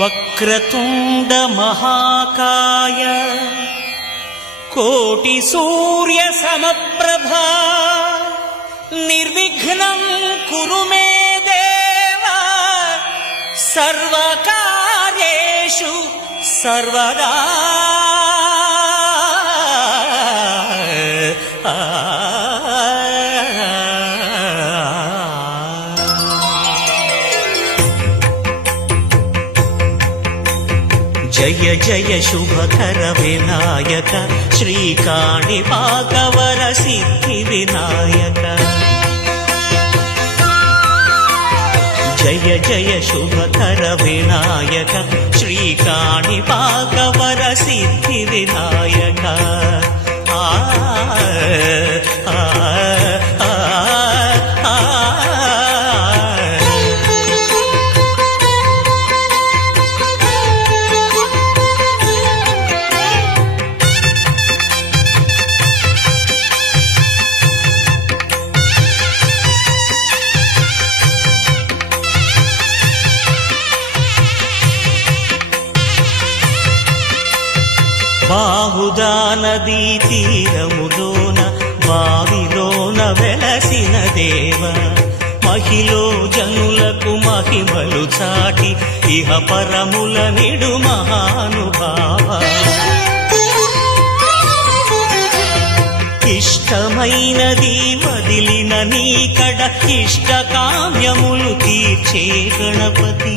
వక్రతుండ మహాకాయ కోటి సూర్య సమప్రభా నిర్విఘ్నం కురు మే దేవ సర్వకార్యేషు సర్వదా. జయ జయ శుభకర వినాయక శ్రీకాణిపాకవర సిద్ధి వినాయక. జయ జయ శుభకర వినాయక శ్రీకాణిపాకవర సిద్ధి వినాయక. ఆ ఆ ఆ బాహుదా నదీ తీరములోన బావిలోన వెలసిన దేవ మహిలో జనులకు మహిమలు చాటి ఇహ పరముల నిడు మహానుభావ. ఇష్టమైనది వదిలిన నీకడ ఇష్ట కామ్యములు తీర్చే గణపతి.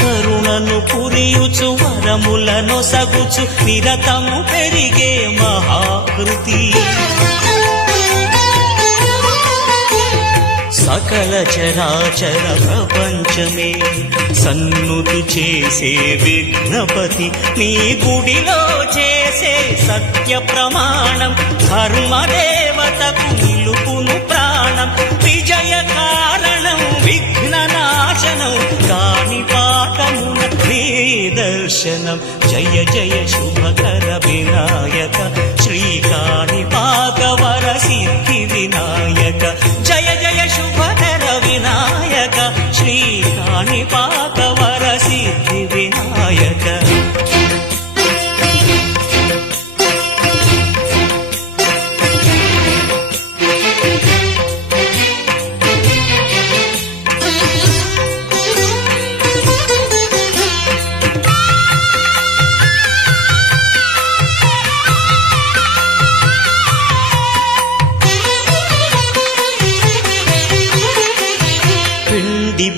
కరుణను పురియుచు వరములను సగుచు నిరతము పెరిగే మహాకృతి. సకల చరాచర ప్రపంచమే సన్నుతి చేసే విఘ్నపతి. నీ గుడిలో చేసే సత్య ప్రమాణం ధర్మదేవతకు నిలుపును ప్రాణం. విజయ కారణం విఘ్న నాశనం కాణిపాకమున నీ దర్శనం. జయ జయ శుభకర వినాయక శ్రీకాణిపాకవర సిద్ధి వినాయక. జయ జయ శుభకర వినాయక శ్రీకాణిపాకవర సిద్ధి వినాయక.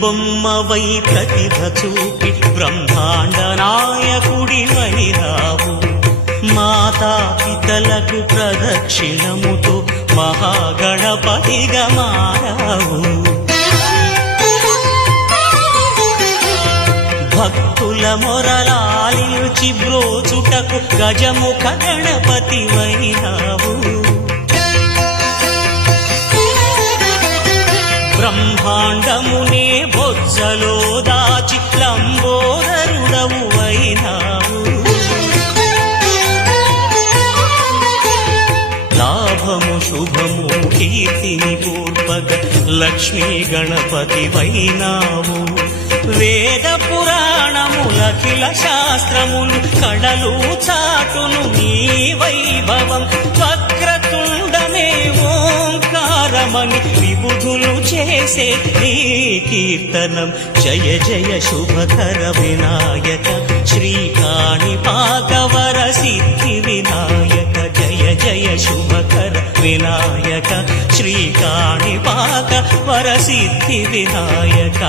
బొమ్మవై ప్రతిభ చూపి బ్రహ్మాండ నాయకుడివైరావు. మాతాపితలకు ప్రదక్షిణముతో మహాగణపతిగా మారావు. భక్తుల మొరలాలించి బ్రోచుటకు గజముఖ గణపతివైరావు. బ్రహ్మాండమునే బొజ్జలో దాచి లంబోదరుడవు అయినావు. లాభము శుభము కీర్తిని పూర్వక లక్ష్మీ గణపతి వైనావు. వేద పురాణములఖిల శాస్త్రములు కళలు చాటును నీ వైభవం. వక్రతుండమే ఓంకారమని విబుధులు చేసే నీ కీర్తనం. జయ జయ శుభకర వినాయక శ్రీకాణిపాకవర సిద్ధి వినాయక. జయ జయ శుభకర వినాయక శ్రీకాణిపాకవర సిద్ధి వినాయక.